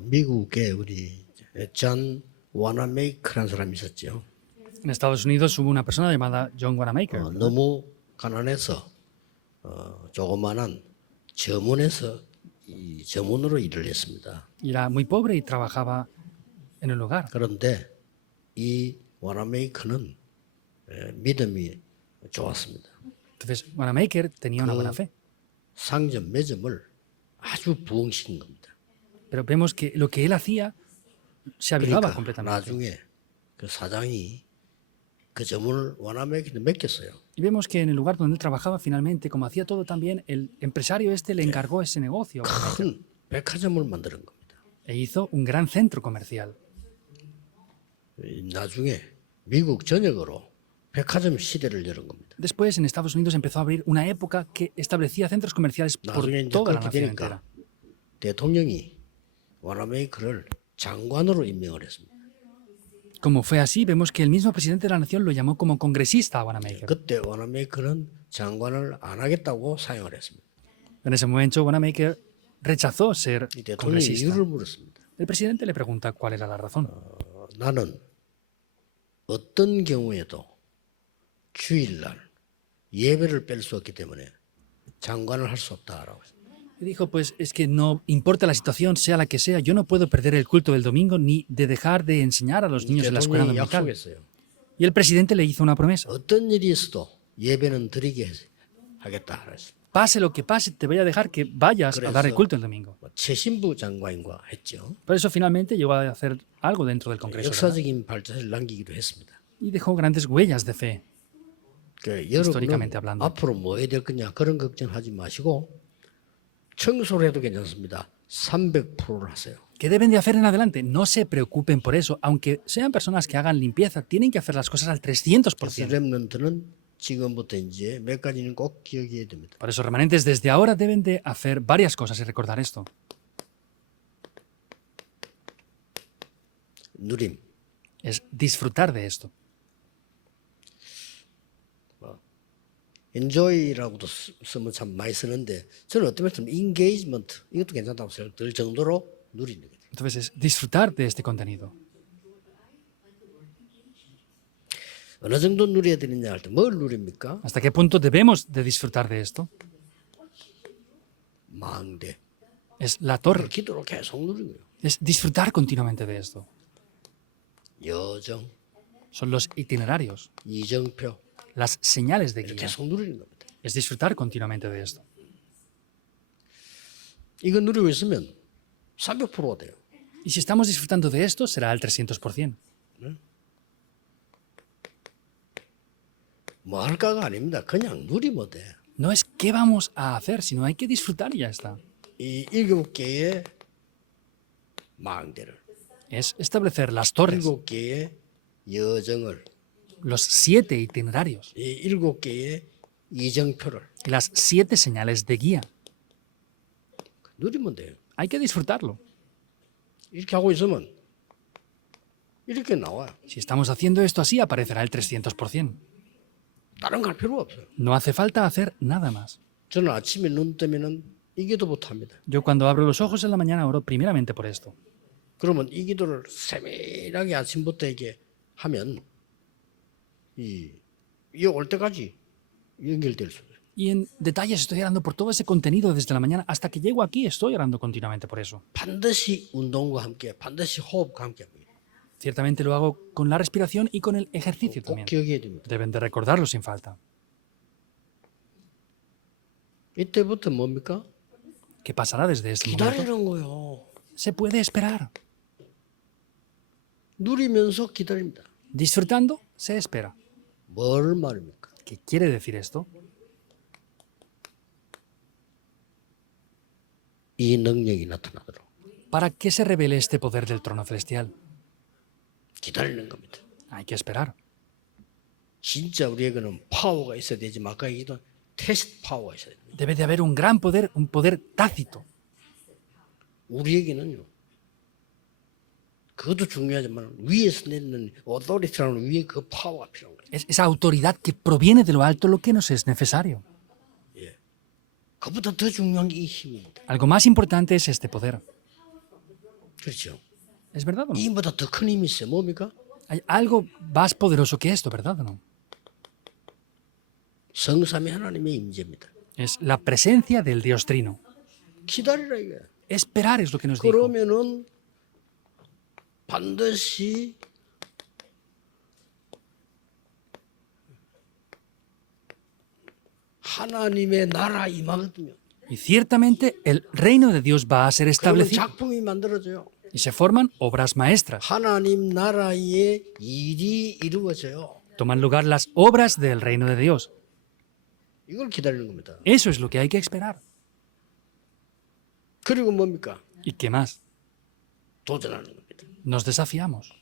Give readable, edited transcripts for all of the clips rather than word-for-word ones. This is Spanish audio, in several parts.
미국에 우리 존 와나메이크라는 사람이 있었죠. En Estados Unidos hubo una persona llamada John Wanamaker, 너무 가난해서 조그마한 점원에서 이 점원으로 일을 했습니다. y era muy pobre y trabajaba en el hogar. 그런데 이 와나메이크는 믿음이 좋았습니다. Entonces, Wanamaker tenía una buena fe, 상점 매점을 아주 부흥시킨 겁니다. pero vemos que lo que él hacía se avivaba 그러니까 completamente. 나중에 그 사장이 그 점을 와나메이크한테 맡겼어요. Y vemos que en el lugar donde él trabajaba, finalmente, como hacía todo también, el empresario este le encargó ese negocio a Wanamaker, 큰 백화점을 만드는 겁니다. e hizo un gran centro comercial. 나중에 미국 전역으로 백화점 시대를 열은 겁니다. Después, en Estados Unidos empezó a abrir una época que establecía centros comerciales por 나중에 이제 toda la 그렇게 nación entera. 되니까 대통령이 와나메이크를 장관으로 임명을 했습니다. Como fue así, vemos que el mismo presidente de la nación lo llamó como congresista a Wanamaker. 그때 와나메이크는 장관을 안 하겠다고 사용을 했습니다. En ese momento, Wanamaker rechazó ser 이 대통령이 congresista. 이유를 물었습니다. El presidente le pregunta cuál era la razón. 나는 어떤 경우에도 주일날 예배를 뺄 수 없기 때문에 장관을 할 수 없다라고 했습니다. Y dijo, pues es que no importa la situación, sea la que sea, yo no puedo perder el culto del domingo ni de dejar de enseñar a los niños en la escuela 대통령이 dominical. 약속했어요. Y el presidente le hizo una promesa. 어떤 일이 있어도 예배는 드리게 하겠다 그랬습니다. Pase lo que pase, te voy a dejar que vayas a dar el culto el domingo. 최신부 장관과 했죠. Por eso finalmente llegó a hacer algo dentro del Congreso, ¿verdad? 역사적인 발전을 남기기도 했습니다. Y dejó grandes huellas de fe. 여러분은 históricamente hablando. 앞으로 뭐 해야 될 거냐 그런 걱정하지 마시고 청소를 해도 괜찮습니다. 300%를 하세요. ¿Qué deben de hacer en adelante? No se preocupen por eso. Aunque sean personas que hagan limpieza, tienen que hacer las cosas al 300%. 렘넌트는 지금부터 이제 몇 가지는 꼭 기억해야 됩니다. Por eso, remanentes, desde ahora deben de hacer varias cosas y recordar esto. 누림. Es disfrutar de esto. enjoy라고도 쓰면 참 많이 쓰는데 저는 어떤 면에서 engagement 이것도 괜찮다고 생각될 정도로 누리는 거예요. Entonces, es disfrutar de este contenido. 어느 정도 누려야 되느냐 할 때 뭘 누립니까? ¿Hasta qué punto debemos de disfrutar de esto? 망대. Es la torre. 기도로 계속 누리는 거예요. Es disfrutar continuamente de esto. 여정, Son los itinerarios, 이정표 las señales de 이렇게 guía. 계속 누리는 겁니다. Es disfrutar continuamente de esto. 이거 누리고 있으면 300%가 돼요. Y si estamos disfrutando de esto, será al 300%. 뭐 할까가 아닙니다. 그냥 누리면 돼. No es qué vamos a hacer, sino hay que disfrutar y ya está. 이 7개의 망대를, Es establecer las torres, 7개의 여정을, los 7 itinerarios 이 7개의 이정표를 y las 7 señales de guía. 누리면 돼요. Hay que disfrutarlo. 이렇게 하고 있으면 이렇게 나와요. Si estamos haciendo esto así, aparecerá el 300%. 다른 거 할 필요가 없어요. No hace falta hacer nada más. 저는 아침에 눈 뜨면은 이 기도부터 합니다. Yo cuando abro los ojos en la mañana oro primeramente por esto. 그러면 이 기도를 세밀하게 아침부터 이렇게 하면 이 올 때까지 연결될 수 있어요. Y en detalles estoy orando por todo ese contenido desde la mañana hasta que llego aquí, estoy orando continuamente por eso. 반드시 운동과 함께, 반드시 호흡과 함께 합니다. Ciertamente lo hago con la respiración y con el ejercicio 꼭 también. 기억해야 됩니다. Deben de recordarlo sin falta. 이때부터 뭡니까? ¿Qué pasará desde este momento? 기다리는 거요. Se puede esperar. 누리면서 기다립니다. Disfrutando, se espera. 뭘 말입니까? ¿Qué quiere decir esto? 이 능력이 나타나도록 Para que se revele este poder del trono celestial. 기다리는 겁니다. Hay que esperar. 진짜 우리에게는 파워가 있어야 되지만 아까 얘기했던 테스트 파워가 있어야 됩니다. Debe de haber un gran poder, un poder tácito. 우리에게는요. 그것도 중요하지만 위에서 내리는 오토리티라는 위에 그 파워가 필요한 거예요. Es esa autoridad que proviene de lo alto lo que nos es necesario. 그보다 더 중요한 게 이 힘입니다. Algo más importante es este poder. 그렇죠. ¿Es verdad o no? 이보다 더 큰 힘이 있어요. 뭡니까? Hay algo más poderoso que esto, ¿verdad o no? 성삼위 하나님의 임재입니다. Es la presencia del Dios Trino. 기다리라 이거야. Esperar es lo que nos dijo. 그러면은 반드시 하나님의 나라 임하거든요. Y ciertamente el reino de Dios va a ser 그러면 establecido 작품이 만들어져요. y se forman obras maestras. 하나님 나라의 일이 이루어져요. Toman lugar las obras del reino de Dios. 이걸 기다리는 겁니다. Eso es lo que hay que esperar. 그리고 뭡니까? ¿Y qué más? 도전하는 겁니다. Nos desafiamos.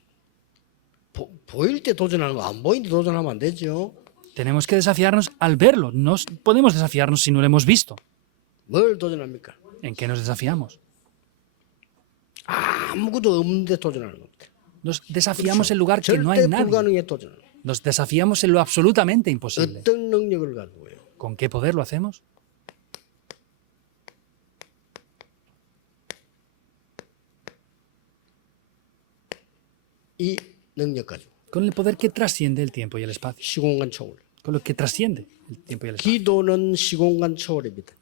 보일 때 도전하는 거, 안 보일 때 도전하면 안 되죠. Tenemos que desafiarnos al verlo. No podemos desafiarnos si no lo hemos visto. 뭘 도전합니까? ¿En qué nos desafiamos? 아무것도 없는데 도전하는 겁니다. Nos desafiamos en lugar que no hay 절대 nadie. 불가능에 도전하는 겁니다. Nos desafiamos en lo absolutamente imposible. 어떤 능력을 가지고요? ¿Con qué poder lo hacemos? 이 능력 가지고 Con el poder que trasciende el tiempo y el espacio. 시공간 초월. Con lo que trasciende el tiempo y el espacio. 기도는 시공간 초월입니다.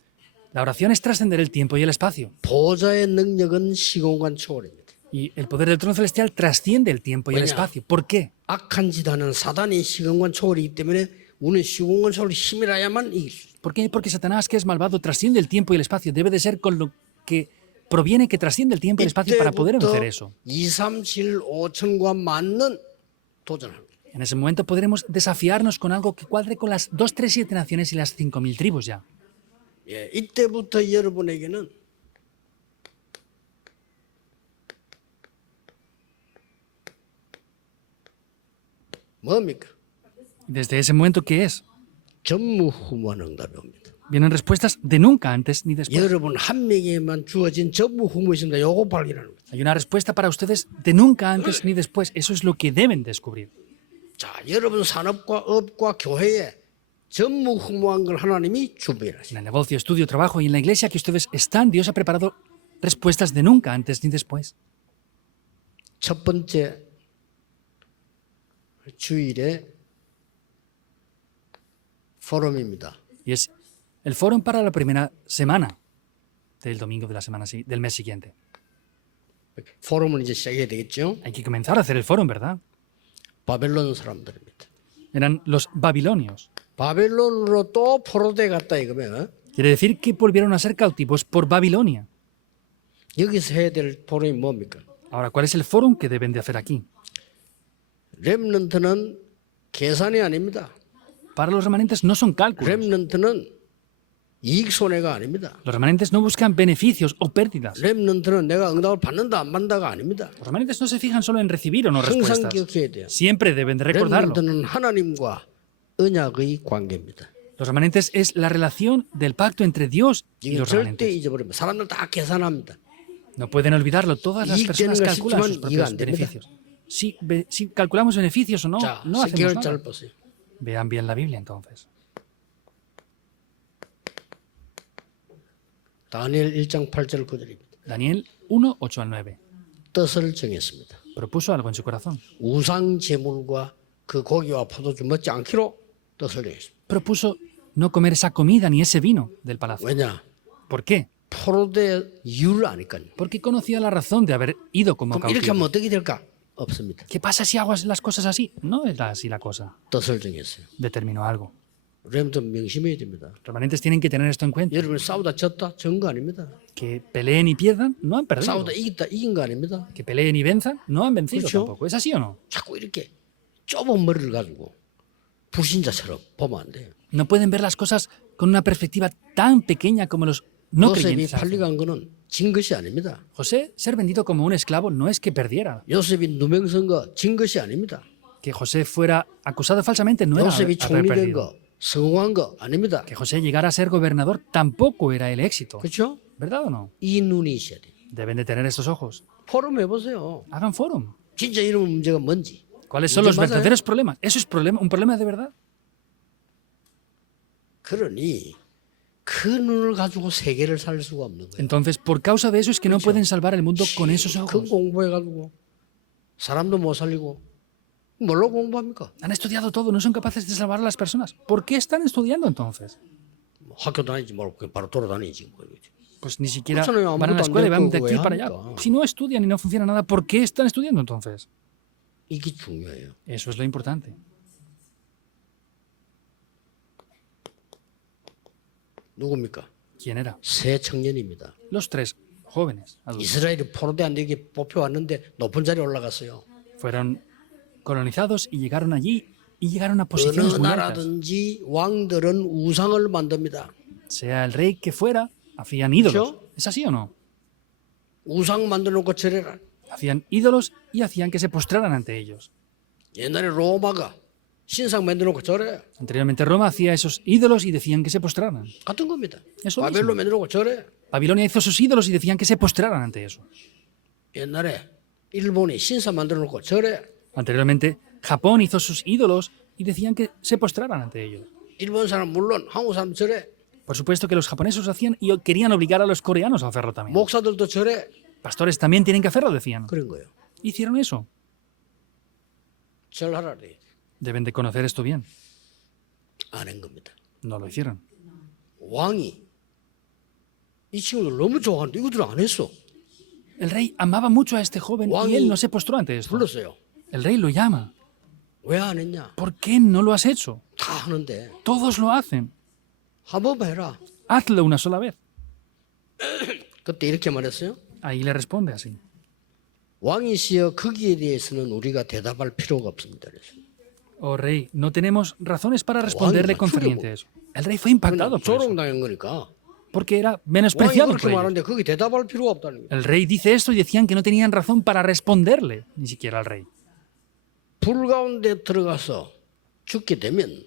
La oración es trascender el tiempo y el espacio. 보좌의 능력은 시공간 초월입니다. Y el poder del trono celestial trasciende el tiempo y el Bueno. espacio. ¿Por qué? 악한 짓하는 사단이 시공간 초월이기 때문에 우리는 시공간 초월이 힘이라야만 이길 수 있어요. ¿Por qué? Porque Satanás, que es malvado, trasciende el tiempo y el espacio. Debe de ser con lo que proviene que trasciende el tiempo y el espacio para poder 이때부터 vencer eso. 2, 3, 7, 5천과 맞는 도전을 합니다. En ese momento podremos desafiarnos con algo que cuadre con las 2, 3, 7 naciones y las 5.000 tribus ya. 예, 이때부터 여러분에게는 뭡니까? Desde ese momento, ¿qué es? 전무후무한 응답이 옵니다. Vienen respuestas de nunca antes ni después. 여러분 한 명에만 주어진 전무후무 있습니다. 요거 발견하는 거죠. Hay una respuesta para ustedes de nunca antes ni después. Eso es lo que deben descubrir. 자, 여러분 산업과 업과 교회에 전무후무한 걸 하나님이 준비하시죠. En el negocio, estudio, trabajo y en la iglesia que ustedes están, Dios ha preparado respuestas de nunca antes ni después. 첫 번째 주일에 포럼입니다. Y es el foro para la primera semana del domingo de la semana del mes siguiente. 포럼을 이제 시작해야 되겠죠. Hay que comenzar a hacer el foro, ¿verdad? 바벨론 사람들입니다. Eran los babilonios. 바벨론으로 또 포로돼 갔다 이거면 Quiere decir que volvieron a ser cautivos por Babilonia. 여기서 해야 될 포럼이 뭡니까? Ahora, ¿cuál es el foro que deben de hacer aquí? 렘넌트는 계산이 아닙니다. Para los remanentes no son cálculos. 렘넌트는 이익 손해가 아닙니다. Los remanentes no buscan beneficios o pérdidas. 렘넌트는 내가 응답을 받는다 안 받는다가 아닙니다. Los remanentes no se fijan solo en recibir o no 항상 respuestas. 기억해야 돼요. Siempre deben de recordarlo. 렘넌트는 하나님과 언약의 관계입니다. Los remanentes es la relación del pacto entre Dios y 이거 los 절대 remanentes. 잊어버리면 사람들 다 계산합니다. No pueden olvidarlo. Todas las 이익 personas 되는 거 calculan sus 싶지만 이해가 propios 안 됩니다. beneficios. Si calculamos beneficios o no, 자, no hacemos 성경을 잘 nada. 보세요. Vean bien la Biblia entonces. 다니엘 1장 8절 9절입니다. Daniel 1, 8 al 9. 뜻을 정했습니다. Propuso algo en su corazón. 우상 제물과 그 고기와 포도주 먹지 않기로 뜻을 정했습니다. Propuso no comer esa comida ni ese vino del palacio. 왜냐? ¿Por qué? 포로대 이유를 아니까요. Porque conocía la razón de haber ido como 그럼 이렇게 cautivo. 하면 어떻게 될까? 없습니다. ¿Qué pasa si hago las cosas así? No era así la cosa. 뜻을 정했어요. Determinó algo. 여러분들 명심해야 됩니다. Los remanentes tienen que tener esto en cuenta. 여러분 싸우다 졌다 전 거 아닙니다. Que peleen y pierdan, no han perdido. 싸우다 이겼다 이긴 거 아닙니다. Que peleen y venzan, no han vencido 그렇죠. tampoco. ¿Es así o no? 자꾸 이렇게 좁은 머리를 가지고 불신자처럼 보면 안 돼요. No pueden ver las cosas con una perspectiva tan pequeña como los no 요셉이 creyentes hacen. 팔려간 거는 진 것이 아닙니다. José, ser vendido como un esclavo no es que perdiera. 요셉이 누명 선 거 진 것이 아닙니다. Que José fuera acusado falsamente no era 요셉이 haber 총리된 perdido. 거 성공한 거 아닙니다. Que José llegara a ser gobernador tampoco era el éxito. 그렇죠? ¿Verdad o no? 이 눈이 있어야 돼요. Deben de tener estos ojos. 포럼 해보세요. Hagan fórum. 진짜 이런 문제가 뭔지. ¿Cuáles son 문제 los 맞아요? verdaderos problemas? ¿Eso es un problema de verdad? 그러니 그 눈을 가지고 세계를 살 수가 없는 거예요. Entonces, por causa de eso es que no pueden salvar el mundo con esos 큰 ojos. 공부해가지고 사람도 못 살리고 뭘로 공부합니까? Han estudiado todo, no son capaces de salvar a las personas. ¿Por qué están estudiando entonces? 학교 다니지 말고 그냥 바로 돌아다니지 뭐. Pues ni siquiera 그렇잖아요. van a la 아무것도 안 escuela y van de 되고 aquí 왜 para allá. 합니까? Si no estudian y no funciona nada, ¿por qué están estudiando entonces? 이게 중요해요. Eso es lo importante. 누굽니까? ¿Quién era? 세 청년입니다. Los tres jóvenes adultos. 이스라엘이 포로대 안 되게 뽑혀왔는데 높은 자리에 올라갔어요. Fueron colonizados y llegaron allí y llegaron a 어느 posiciones muy altas. 나라든지 왕들은 우상을 만듭니다. Sea el rey que fuera, hacían ídolos. ¿Yo? ¿Es así o no? 우상 만들어 놓고 절해라. Hacían ídolos y hacían que se postraran ante ellos. 옛날에 로마가 신상 만들어 놓고 절해. Anteriormente Roma hacía esos ídolos y decían que se postraran. 같은 겁니다. Eso 바벨로 mismo. 만들어 놓고 절해. Babilonia hizo sus ídolos y decían que se postraran ante eso. 옛날에 일본이 신상 만들어 놓고 절해. Anteriormente Japón hizo sus ídolos y decían que se postraran ante ellos. 일본 사람 물론 한국 사람 절해. Por supuesto que los japoneses lo hacían y querían obligar a los coreanos a hacerlo también. 목사들도 절해. Pastores también tienen que hacerlo, decían. 그런 거예요. Hicieron eso. 절하라 그래. Deben de conocer esto bien. 안 한 겁니다. No lo hicieron. 왕이 이 친구들 너무 좋아하는데 이것들은 안 했어. El rey amaba mucho a este joven y él no se postró ante esto. 불렀어요. El rey lo llama. 왜 안 했냐? ¿Por qué no lo has hecho? 다 하는데 Todos lo hacen. 한 번만 해라. Hazlo una sola vez. 그때 이렇게 말했어요. Ahí le responde así. 왕이시여 거기에 대해서는 우리가 대답할 필요가 없습니다. 그래서. Oh rey, no tenemos razones para responderle concerniente a eso. El rey fue impactado por eso, 조롱당한 거니까. porque era 왕이 menospreciado 그렇게 por ellos. 말하는데 거기 대답할 필요가 없다는 거예요. El rey dice esto y decían que no tenían razón para responderle, ni siquiera al rey. 불 가운데 들어가서 죽게 되면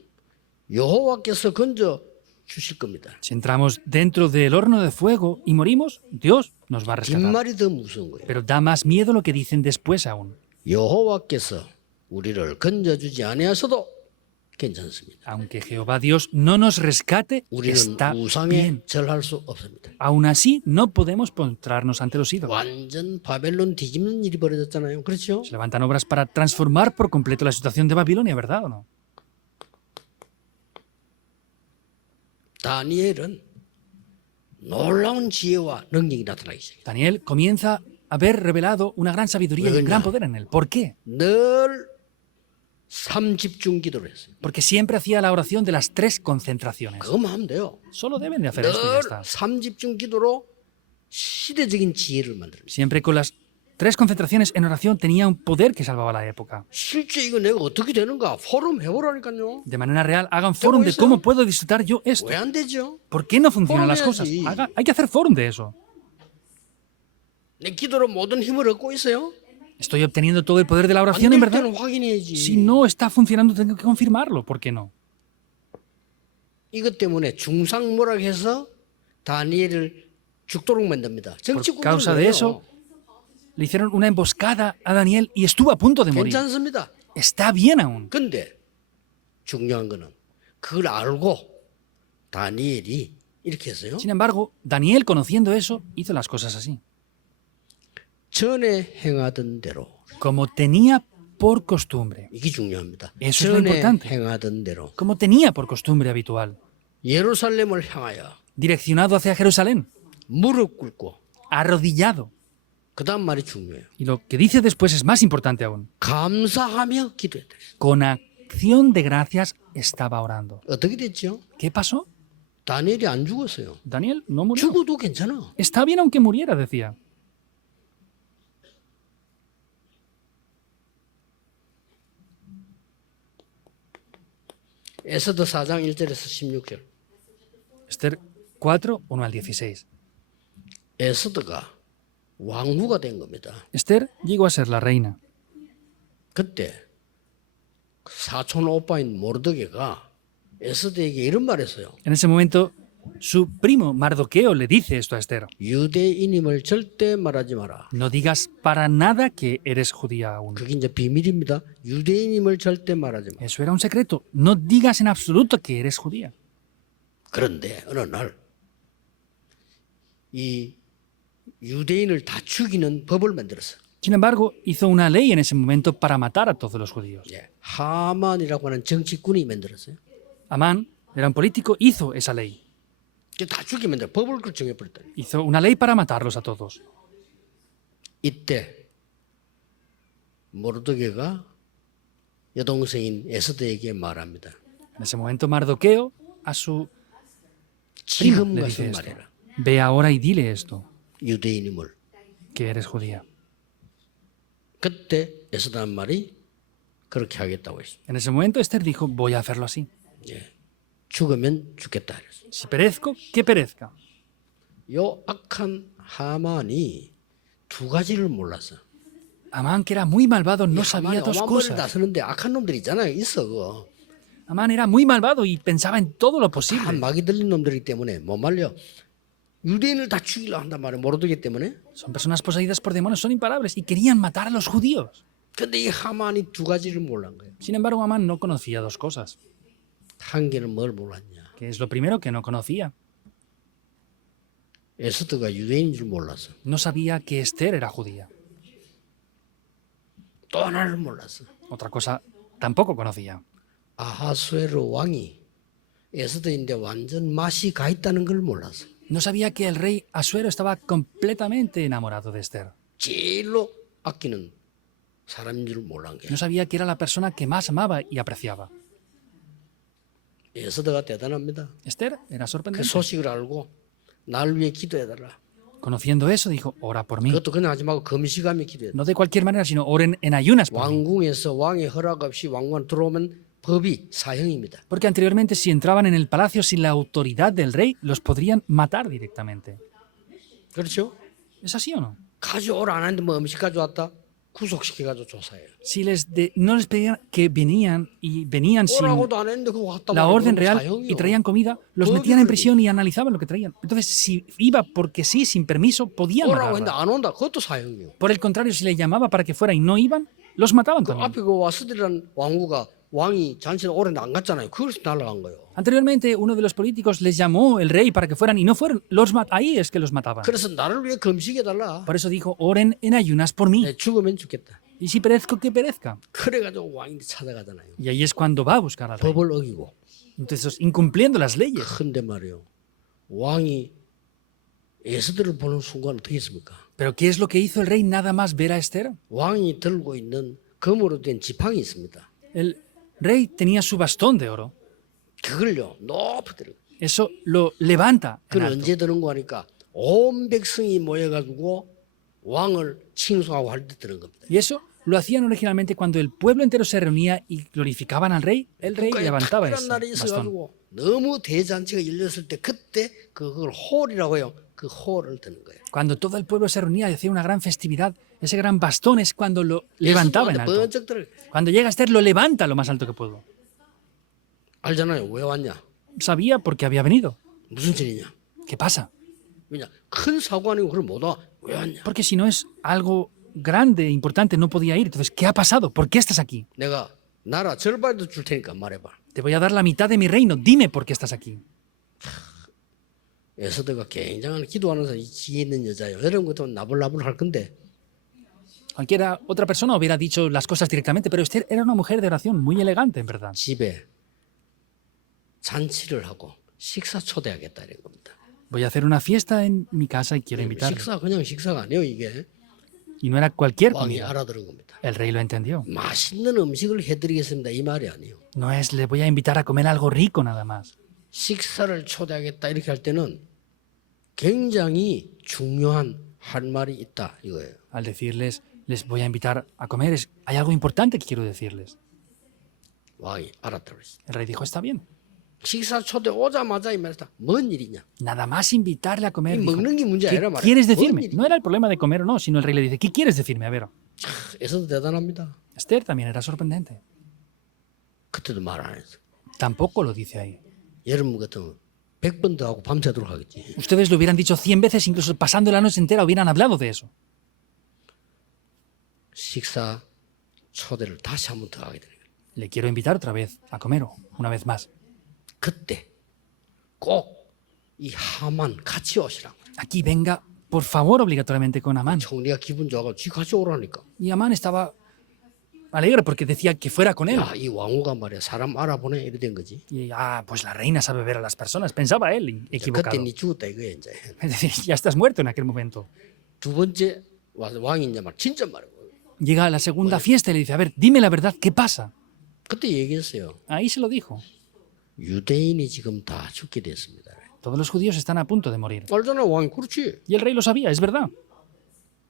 여호와께서 건져 주실 겁니다. Si entramos dentro del horno de fuego y morimos, Dios nos va a rescatar. 뒷말이 더 무서운 거예요. Pero da más miedo lo que dicen después aún. 여호와께서 우리를 건져주지 아니하셔도 괜찮습니다. Aunque Jehová Dios no nos rescate, 우리는 está 우상에 bien. 절할 수 없습니다. Aún así, no podemos postrarnos ante los ídolos. 완전 바벨론 뒤집는 일이 벌어졌잖아요. 그렇죠? Se levantan obras para transformar por completo la situación de Babilonia, ¿verdad o no? 다니엘은 놀라운 지혜와 능력이 나타나기 시작해요. Daniel comienza a haber revelado una gran sabiduría y un gran poder en él. ¿Por qué? 늘 삼집중 기도를 했어요. Porque siempre hacía la oración de las tres concentraciones. 그것만 하면 돼요. Solo deben de hacer esto y ya 늘 está. 삼집중 기도로 시대적인 지혜를 만듭니다. Siempre con las tres concentraciones en oración tenía un poder que salvaba la época. 실제 이거 내가 어떻게 되는가 포럼 해보라니까요. De manera real, hagan forum de cómo puedo disfrutar yo esto. 왜 안 되죠? ¿Por qué no funcionan las cosas? Forum Hay que hacer forum de eso. 내 기도로 모든 힘을 얻고 있어요. Estoy obteniendo todo el poder de la oración, en 안 될 verdad. 때는 확인해야지. Si no está funcionando, tengo que confirmarlo. ¿Por qué no? 이것 때문에 중상모락해서 다니엘을 죽도록 만듭니다. Por 정치꾼들은 causa de 그래요. eso, le hicieron una emboscada a Daniel y estuvo a punto de morir. 괜찮습니다. Está bien aún. 근데 중요한 거는 그걸 알고 다니엘이 이렇게 했어요. Sin embargo, Daniel, conociendo eso, hizo las cosas así. 전에 행하던 대로. Como tenía por costumbre. 이게 중요합니다. Eso es lo 전에 importante. 행하던 대로. Como tenía por costumbre habitual. 예루살렘을 향하여 Direccionado hacia Jerusalén. 무릎 꿇고. Arrodillado. 그 다음 말이 중요해요. Y lo que dice después es más importante aún. 감사하며 기도했다. Con acción de gracias estaba orando. 어떻게 됐죠? ¿Qué pasó? 다니엘이 안 죽었어요. Daniel no murió. 죽어도 괜찮아. Está bien aunque muriera, decía. 에스더 4장 1절에서 16절. Esther 4, 1 al 16. 에스더가 왕후가 된 겁니다. Esther llegó a ser la reina. 그때 사촌 오빠인 모르드게가 에스더에게 이런 말했어요. En ese momento, su primo Mardoqueo le dice esto a Esther. 유대인임을 절대 말하지 마라. No digas para nada que eres judía aún. 그게 이제 비밀입니다. 유대인임을 절대 말하지 마. Eso era un secreto. No digas en absoluto que eres judía. 그런데 어느 날 이 유대인을 다 죽이는 법을 만들었어. Sin embargo, hizo una ley en ese momento para matar a todos los judíos. 예. 하만이라고 하는 정치꾼이 만들었어요. Amán era un político, hizo esa ley. 다 죽이면 돼. 법을 그 정해버렸다. Hizo una ley para matarlos a todos. 이때 모르드게가 여동생인 에스더에게 말합니다. En ese momento, Mardoqueo a su prima 지금 le 가서 dice esto. 말해라. Ve ahora y dile esto, 유대인임을. que eres judía. 그때 에스더한 말이 그렇게 하겠다고 했습니다. En ese momento, Esther dijo, voy a hacerlo así. 예. 죽으면 죽겠다 그랬어요. Si perezco, que perezca. 요 악한 하만이 두 가지를 몰랐어. Amán, que era muy malvado, no 하만이 sabía dos 어마어마하게 cosas. 나서는데 악한 놈들이 있잖아요. 있어 그거. Amán era muy malvado y pensaba en todo lo 다 posible. 막이 들린 놈들이기 때문에 못 말려. 유대인을 다 죽이려 한단 말이에요. 모르드게 때문에. Son personas poseídas por demonios, son imparables y querían matar a los judíos. 근데 이 하만이 두 가지를 몰란 거예요. Sin embargo, Amán no conocía dos cosas, 한 개는 뭘 몰랐냐. que es lo primero que no conocía. 에스더가 유대인인 줄 몰랐어. No sabía que Esther era judía. 또 하나를 몰랐어. Otra cosa tampoco conocía. 아하수에로 왕이 에스더인데 완전 맛이 가 있다는 걸 몰랐어. No sabía que el rey Asuero estaba completamente enamorado de Esther. 제일로 아끼는 사람인 줄 몰란 거야. No sabía que era la persona que más amaba y apreciaba. 에스더가 대단합니다. Esther era 그 sorprendente. 소식을 알고 나를 위해 기도해달라. Conociendo eso, dijo, ora por mí. 그것도 그냥 하지 말고 금식하며 기도해달라. No de cualquier manera, sino oren en ayunas por mí. 왕궁에서 왕의 허락 없이 왕관 들어오면 법이 사형입니다. Porque anteriormente, si entraban en el palacio sin la autoridad del rey, los podrían matar directamente. 그렇죠? ¿Es así o no? 가져오라 안 하는데 뭐 음식 가져왔다? 구속시켜가지고 조사해요. Si no les pedían que venían y venían sin 오라고도 안 했는데 그거 왔다 la 말이야. orden 그럼 real 사형이요. y traían comida, los Todo metían en bien. prisión y analizaban lo que traían. Entonces, si iba porque sí, sin permiso, podían 오라고 했는데 matarla. 안 온다. 그것도 사형이요. Por el contrario, si le llamaba para que fuera y no iban, los mataban 그 también. 앞에 그 와스들이라는 왕후가 왕이 잔치는 오래 안 갔잖아요. 그래서 날아간 거예요. Anteriormente, uno de los políticos les llamó el rey para que fueran y no fueron. Ahí es que los mataban. 그래서 나를 위해 금식해달라. Por eso dijo, oren en ayunas por mí. 네, 죽으면 죽겠다. Y si perezco, que perezca. 그래가지고 왕이 찾아가잖아요. Y ahí es cuando va a buscar al rey. 법을 어기고. Entonces, incumpliendo las leyes. 근데 말이요. 왕이 에스더를 보는 순간 어떻게 했습니까? Pero ¿qué es lo que hizo el rey nada más ver a Esther? 왕이 들고 있는 금으로 된 지팡이 있습니다. El rey tenía su bastón de oro. 그걸요 높이 들어. Eso lo levanta. en 그걸 alto. 언제 드는 거 하니까 온 백성이 모여가지고 왕을 칭송하고 할 때 드는 겁니다. Y eso lo hacían originalmente cuando el pueblo entero se reunía y glorificaban al rey. El rey 국가에 levantaba 특별한 ese 날이 bastón. 있어가지고 너무 대잔치가 열렸을 때 그때 그걸 홀이라고 해요. 그 홀을 드는 거예요. Cuando todo el pueblo se reunía y hacía una gran festividad, ese gran bastón es cuando lo levantaba en 예수님한테 alto. 번쩍 들어. Cuando llega Esther, lo levanta lo más alto que puedo. 알잖아요. 왜 왔냐? Sabía por qué había venido. 무슨 일이냐? ¿Qué pasa? 왜냐? 큰 사고 아니고 그걸 못 와. 왜 왔냐? Porque si no es algo grande, importante, no podía ir. Entonces, ¿qué ha pasado? ¿Por qué estás aquí? 내가 나라 절반도 줄 테니까 말해봐. Te voy a dar la mitad de mi reino. Dime por qué estás aquí. 에스더가 굉장한 기도하면서 이 지혜 있는 여자예요. 이런 것도 나불나불 할 건데 Cualquiera otra persona hubiera dicho las cosas directamente, pero Esther era una mujer de oración muy elegante, en verdad. 집에 잔치를 하고 식사 초대하겠다 이런 겁니다. Voy a hacer una fiesta en mi casa y quiero invitarle. 식사 그냥 식사가 아니에요 이게. Y no era cualquier 왕이 comida. 알아들은 겁니다. El rey lo entendió. 맛있는 음식을 해드리겠습니다 이 말이 아니에요. No es le voy a invitar a comer algo rico nada más. 식사를 초대하겠다 이렇게 할 때는 굉장히 중요한 할 말이 있다 이거예요. Al decirles, les voy a invitar a comer, hay algo importante que quiero decirles. 왕이 알았다고 그랬어요. El rey dijo, está bien. 식사 초대 오자마자 이 말했다. 뭔 일이냐? Nada más invitarle a comer. 이 Dijo, 먹는 게 문제 ¿qué 아니라 말이야. quieres 뭔 decirme? 일이냐? No era el problema de comer o no, sino el rey le dice, ¿qué quieres decirme? A ver. 에서도 대단합니다. Esther también era sorprendente. 그때도 말 안 했어. Tampoco lo dice ahí. 여러분 같으면 100번 더 하고 밤새도록 하겠지. Ustedes lo hubieran dicho 100 veces, incluso pasando la noche entera hubieran hablado de eso. 식사 초대를 다시 한 번 더 하게 되는 거예요. Le quiero invitar otra vez a comer, una vez más. 그때 꼭 이 하만 같이 오시라고. aquí venga, por favor, obligatoriamente con Amán. 총리가 기분 좋아가 쥐 같이 오라니까. Y Amán estaba alegre porque decía que fuera con él. 야, 이 왕후가 말이야 사람 알아보네 이래 된 거지. Y, pues la reina sabe ver a las personas, pensaba él, 그때 equivocado. 니 죽었다 이거야 이제. Es decir, ya estás muerto en aquel momento. 두 번째 와서 왕이 이제 말 진짜 말이고. Llega a la segunda fiesta y le dice, a ver, dime la verdad, ¿qué pasa? 그때 얘기했어요. Ahí se lo dijo. 유대인이 지금 다 죽게 됐습니다. Todos los judíos están a punto de morir. 알잖아 왕이 그렇지. Y el rey lo sabía, es verdad.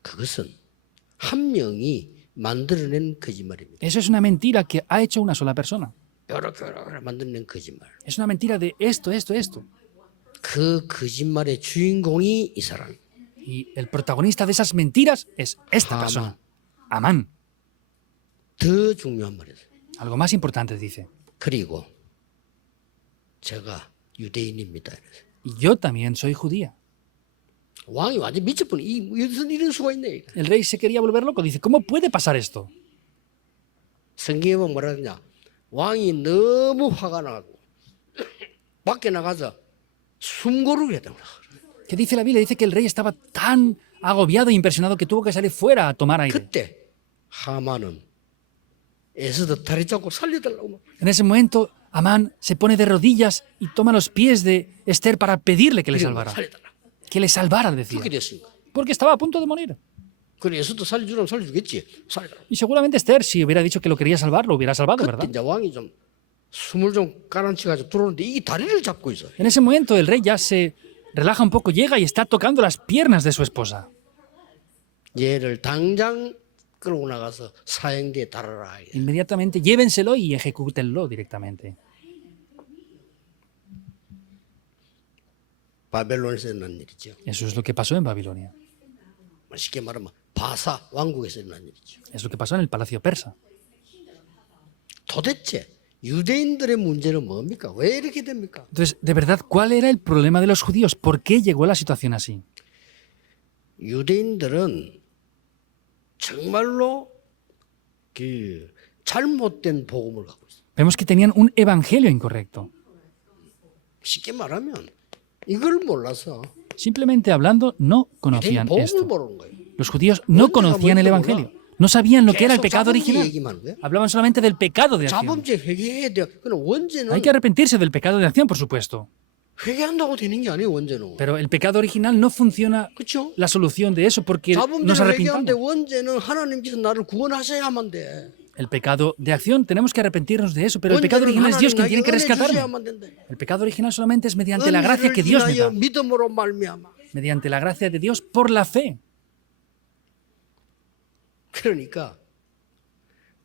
그것은 한 명이 만들어낸 거짓말입니다. Eso es una mentira que ha hecho una sola persona. 여러 만들어낸 거짓말. Es una mentira de esto, esto, esto. 그 거짓말의 주인공이 이 사람. Y el protagonista de esas mentiras es esta Amán. persona, Amán. 더 중요한 말이었어요. Algo más importante dice. 그리고 제가 유대인입니다. 이랬어요. Y yo también soy judía. 왕이 완전 미쳐버린 무슨 이런 수가 있네. El rey se quería volver loco. Dice, ¿cómo puede pasar esto? 성경에 보면 뭐라 그러냐. 왕이 너무 화가 나고 밖에 나가서 숨고르게 했다. ¿Qué dice la Biblia? Dice que el rey estaba tan agobiado e impresionado que tuvo que salir fuera a tomar aire. 그때 하만은 에스더 다리 잡고 살려달라고. En ese momento, Amán se pone de rodillas y toma los pies de Esther para pedirle que le salvara. 살려달라. Que le salvara, decía. 그렇게 됐으니까. Porque estaba a punto de morir. 그래 에스더 살려주라면 살려주겠지. 살려달라. Y seguramente Esther, si hubiera dicho que lo quería salvar, lo hubiera salvado, 그때 ¿verdad? 이제 왕이 좀 숨을 좀 가라앉혀가지고 들어오는데 이 다리를 잡고 있어. En ese momento, el rey ya se relaja un poco, llega y está tocando las piernas de su esposa. 얘를 당장 끌고 나가서 사형대에 달아라. Inmediatamente, llévenselo y ejecútenlo directamente. 바벨론에서 일어난 일이죠. Eso es lo que pasó en Babilonia. 쉽게 말하면 바사 왕국에서 일어난 일이죠. Es lo que pasó en el palacio persa. 도대체 유대인들의 문제는 뭡니까? 왜 이렇게 됩니까? Entonces, de verdad, ¿cuál era el problema de los judíos? ¿Por qué llegó la situación así? 유대인들은 정말로 그 잘못된 복음을 갖고 있어요. Vemos que tenían un evangelio incorrecto. 쉽게 말하면 이걸 몰라서 Simplemente hablando, no 유대인 conocían 복음을 esto. 모르는 거예요. Los judíos no conocían el evangelio. No sabían lo que era el 계속 pecado 자범죄 original. 얘기만 하는 거예요. Hablaban solamente del pecado de acción. 자범죄 회개해야 돼요. 그럼 원죄는 Hay que arrepentirse del pecado de acción, por supuesto. 회개한다고 되는 게 아니에요. 원죄는. Pero el pecado original no funciona 그렇죠? la solución de eso porque nos 자범죄를 회개하는데 arrepintamos. 원죄는 하나님께서 나를 구원하셔야만 돼. El pecado de acción tenemos que arrepentirnos de eso, pero el pecado 원죄는 original es Dios quien 하나님 tiene que 나에게 은혜 rescatarme. 주셔야만 된다. El pecado original solamente es mediante la gracia que 은혜를 Dios me 인하여 da, 믿음으로 말미암아. mediante la gracia de Dios por la fe. 그러니까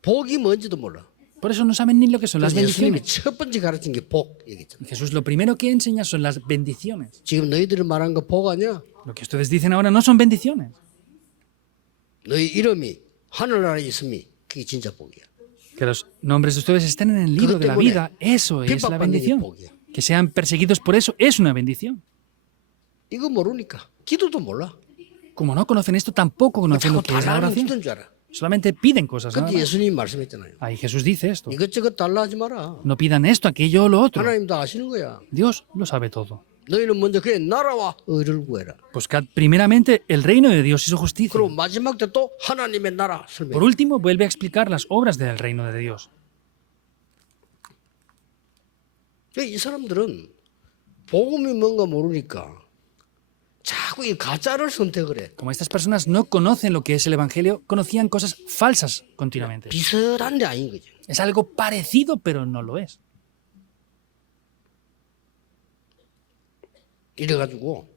복이 뭔지도 몰라. Por eso no saben ni lo que son las 그래서 예수님이 bendiciones. 첫 번째 가르친 게 복 얘기잖아. Y Jesús lo primero que enseña son las bendiciones. 지금 너희들이 말한 거 복 아니야? Lo que ustedes dicen ahora no son bendiciones. 너희 이름이 하늘나라에 있음이 그게 진짜 복이야. Que los nombres de ustedes estén en el libro de la vida, eso es la bendición. Que sean perseguidos por eso es una bendición. 이거 모르니까 기도도 몰라. Como no conocen esto, tampoco conocen 자꾸 lo que es la 달라는 oración. 주던 줄 알아. Solamente piden cosas. nada 근데 más. 예수님이 말씀했잖아요. Ahí Jesús dice esto. 이것저것 달라 하지 마라. No pidan esto, aquello o lo otro. 하나님 다 아시는 거야. Dios lo sabe todo. 너희는 먼저 그의 나라와 의를 구해라. Buscad primeramente el reino de Dios y su justicia. 그리고 마지막 때 또 하나님의 나라 설명. Por último, vuelve a explicar las obras del reino de Dios. 이 사람들은 복음이 뭔가 모르니까 자꾸 이 가짜를 선택을 해. Como estas personas no conocen lo que es el Evangelio, conocían cosas falsas continuamente. 비슷한데 아닌 거죠. Es algo parecido, pero no lo es. 이래가지고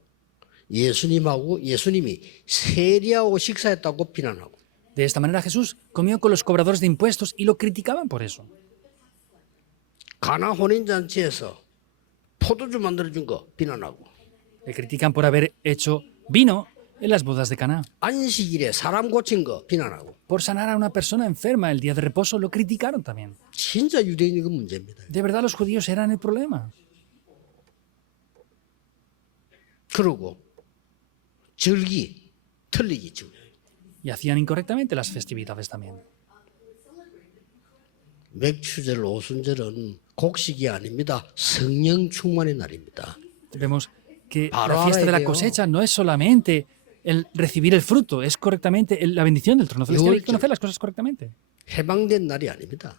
예수님이 세리하고 식사했다고 비난하고 De esta manera Jesús comió con los cobradores de impuestos y lo criticaban por eso. 가나 혼인잔치에서 포도주 만들어준 거 비난하고 Le critican por haber hecho vino en las bodas de Caná. 안식일에 사람 고친 거 비난하고 Por sanar a una persona enferma el día de reposo lo criticaron también. 진짜 유대인이 그 문제입니다. De verdad los judíos eran el problema. 그러고 절기 틀리기 죠. Y hacían incorrectamente las festividades también. 맥추절 오순절은 곡식이 아닙니다. 성령 충만의 날입니다. Vemos que 바로 la fiesta 알아야 de la 돼요. cosecha no es solamente el recibir el fruto, es correctamente la bendición del trono celestial y 유월절. conocer las cosas correctamente. 해방된 날이 아닙니다.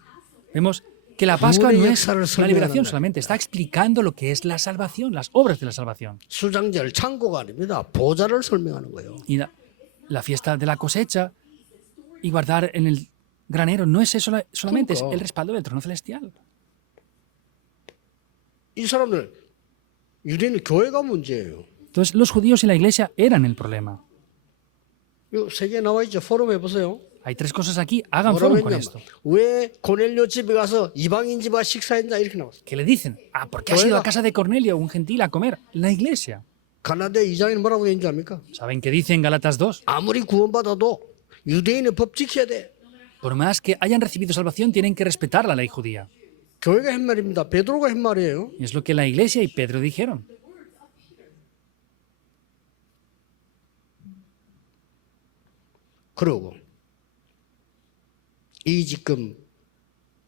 Vemos que la Pascua no 구원의 es 역사를 la liberación 설명하는 solamente, está explicando lo que es la salvación, las obras de la salvación. 수장절 창고가 아닙니다. 보좌를 설명하는 거예요. Y la fiesta de la cosecha y guardar en el granero no es eso solamente, es el respaldo del trono celestial. 이 사람들 유대인은 교회가 문제예요. Entonces los judíos y la iglesia eran el problema. 이거 세 개 나와 있죠. 포럼 해보세요. Hay tres cosas aquí, hagan 뭐라고 forum con 했냐면 esto. 왜 고넬료 집에 가서 이방인 집과 식사했냐 이렇게 나왔어요. ¿Qué le dicen? ¿Por qué has ido a casa de Cornelio, un gentil, a comer? La iglesia. 가나데 2장에는 뭐라고 되는지 압니까? ¿Saben qué dice en Gálatas 2? 아무리 구원받아도 유대인의 법 지켜야 돼. Por más que hayan recibido salvación, tienen que respetar la ley judía. 교회가 한 말입니다. 베드로가 한 말이에요. Y es lo que la iglesia y Pedro dijeron. 그러고 이 지금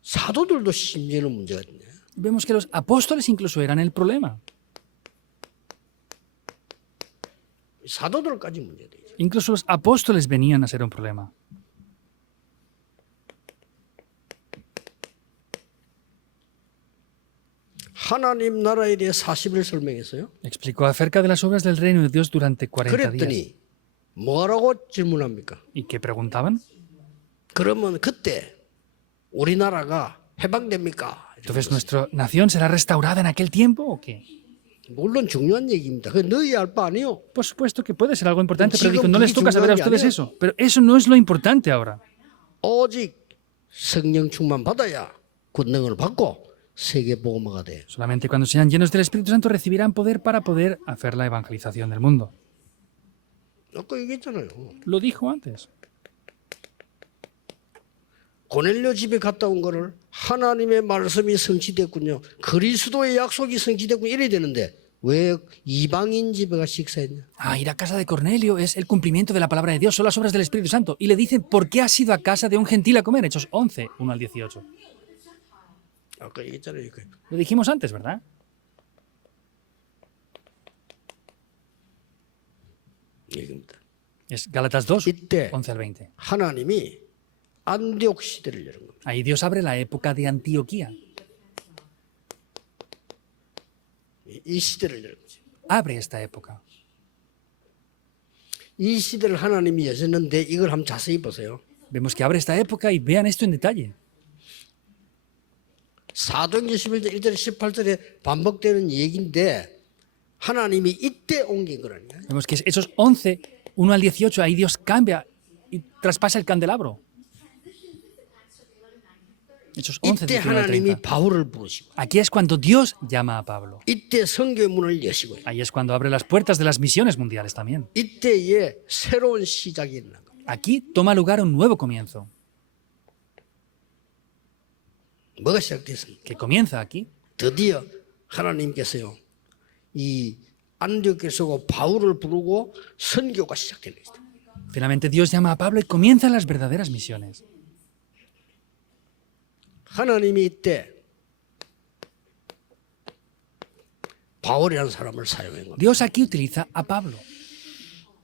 사도들도 심지어는 문제가 있네. Vemos que los apóstoles incluso eran el problema. 사도들까지 문제가 되죠. Incluso los apóstoles venían a ser un problema. 하나님 나라에 대해 40일 설명했어요. Explicó acerca de las obras del reino de Dios durante 40 días. 그랬더니 뭐라고 질문합니까? ¿Y qué preguntaban? 그러면 그때 우리나라가 해방됩니까? Entonces, ¿nuestra nación será restaurada en aquel tiempo o qué? 물론 중요한 얘기입니다. 그 너희 알 바 아니요. Por supuesto que puede ser algo importante, pero 지금 digo, no les 그게 toca saber a 중요한 게 ustedes 아니에요. eso. Pero eso no es lo importante ahora. 오직 성령 충만 받아야 권능을 받고 세계 복음화가 돼. Solamente cuando sean llenos del Espíritu Santo recibirán poder para poder hacer la evangelización del mundo. 아까 얘기했잖아요. Lo dijo antes. 고넬료 집에 갔다 온 거를 하나님의 말씀이 성취됐군요. 그리스도의 약속이 성취됐군요. 이래야 되는데 왜 이방인 집에 가 식사했냐? Ir a casa de Cornelio es el cumplimiento de la palabra de Dios, son las obras del Espíritu Santo. Y le dicen, ¿por qué has ido a casa de un gentil a comer? Hechos 11, 1 al 18. 아까 얘기했잖아요. Lo dijimos antes, ¿verdad? 얘기입니다. Es Gálatas 2, 이때 11 al 20. 하나님이 안디옥 시대를 여는 겁니다. Ahí Dios abre la época de Antioquía. 이 시대를 여는 거죠. Abre esta época. 이 시대를 하나님이 여셨는데 이걸 한번 자세히 보세요. Vemos que abre esta época y vean esto en detalle. 사도행전 11장 1절 18절에 반복되는 얘기인데 하나님이 이때 옮긴 거라니요. Vemos que es Hechos 11, 1 al 18, ahí Dios cambia y traspasa el candelabro. Hechos 11, 이때 19 al 하나님이 30. 바울을 부르시고 Aquí es cuando Dios llama a Pablo. 이때 선교의 문을 여시고요. Ahí es cuando abre las puertas de las misiones mundiales también. 이때에 새로운 시작이 일어난 겁니다. Aquí toma lugar un nuevo comienzo. 뭐가 시작됐습니까? Que comienza aquí. 드디어 하나님께서요. 이 안디옥에서 바울을 부르고 선교가 시작되는 거죠. Finalmente Dios llama a Pablo y comienzan las verdaderas misiones. 하나님이 이때 바울이라는 사람을 사용한 겁니다. Dios aquí utiliza a Pablo.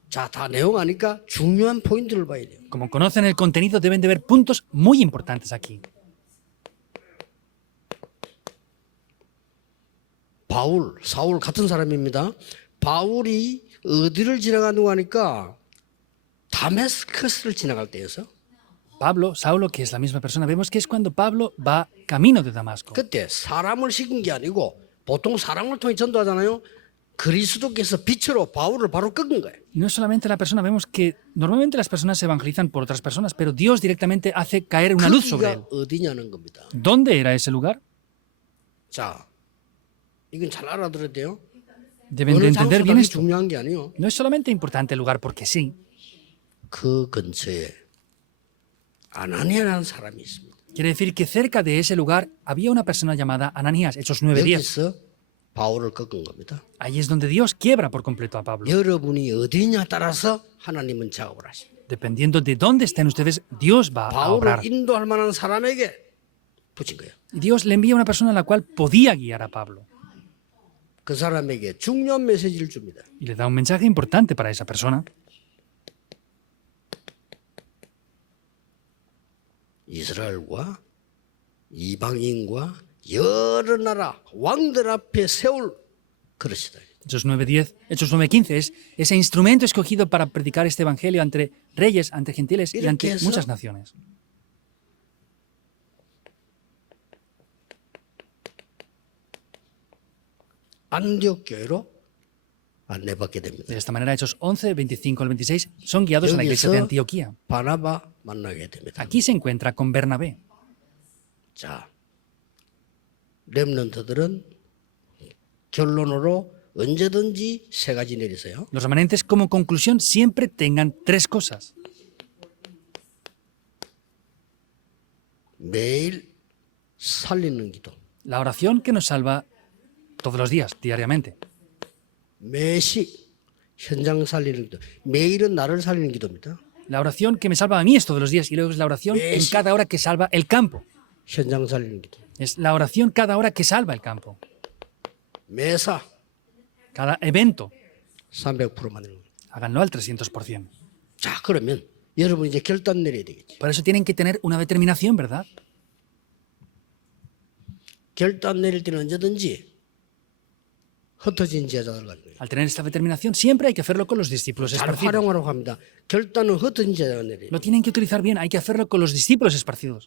자, 다 내용 아니까 중요한 포인트를 봐야 돼요. Como conocen el contenido, deben de ver puntos muy importantes aquí. 바울, 사울 같은 사람입니다. 바울이 어디를 지나가는가 하니까 다메스커스를 지나갈 때였어. Pablo, Saulo, que es la misma persona, vemos que es cuando Pablo va camino de Damasco. 그때 사람을 시킨 게 아니고 보통 사람을 통해 전도하잖아요. 그리스도께서 빛으로 바울을 바로 꺾은 거예요. Y no es solamente la persona, vemos que normalmente las personas se evangelizan por otras personas, pero Dios directamente hace caer una luz sobre él. 거기가 어디냐는 겁니다. ¿Dónde era ese lugar? 자, 이건 잘 알아들어야 돼요. Deben de 어느 entender bien 장소가 esto. 중요한 게 아니에요. No es solamente importante el lugar porque sí. 그 근처에 아나니아라는 사람이 있습니다. Quiere decir que cerca de ese lugar había una persona llamada Ananías, Hechos 9:10. 여기서 바울을 꺾은 겁니다. Ahí es donde Dios quiebra por completo a Pablo. 여러분이 어디냐 따라서 하나님은 작업을 하십니다. Dependiendo de dónde estén ustedes, Dios va a obrar. 바울을 인도할 만한 사람에게 붙인 거예요. Y Dios le envía a una persona a la cual podía guiar a Pablo. 그 사람에게 중요한 메시지를 줍니다. y le da un mensaje importante para esa persona. 이스라엘과 이방인과 여러 나라 왕들 앞에 세울 그릇이다. Hechos 9:10, Hechos 9:15 es ese instrumento escogido para predicar este evangelio ante reyes, ante gentiles y ante Iroque서 muchas naciones. 안디옥 교회로 안내받게 됩니다. De esta manera, Hechos 11, 25 al 26 son guiados a la iglesia de 여기서 Antioquía. 바나바 만나게 됩니다. Aquí se encuentra con Bernabé. 자, 렘넌트들은 결론으로 언제든지 세 가지 내리세요. Los remanentes, como conclusión, siempre tengan tres cosas. 매일 살리는 기도, La oración que nos salva todos los días, diariamente. 매시 현장 살리는 기도, 매일은 나를 살리는 기도입니다. La oración que me salva a mí es todos los días y luego es la oración en cada hora que salva el campo. 현장 살리는 기도, Es la oración cada hora que salva el campo. 매사 Cada evento, 300% 만드는 거예요. háganlo al 300%. 자, 그러면 여러분 이제 결단 내려야 되겠지. Por eso tienen que tener una determinación, ¿verdad? 결단 내릴 때는 언제든지 흩어진 제자들 가지고 Al tener esta determinación, siempre hay que hacerlo con los discípulos 잘 esparcidos. 활용하라고 합니다. 결단은 흩어진 제자가 내려요. Lo tienen que utilizar bien, hay que hacerlo con los discípulos esparcidos.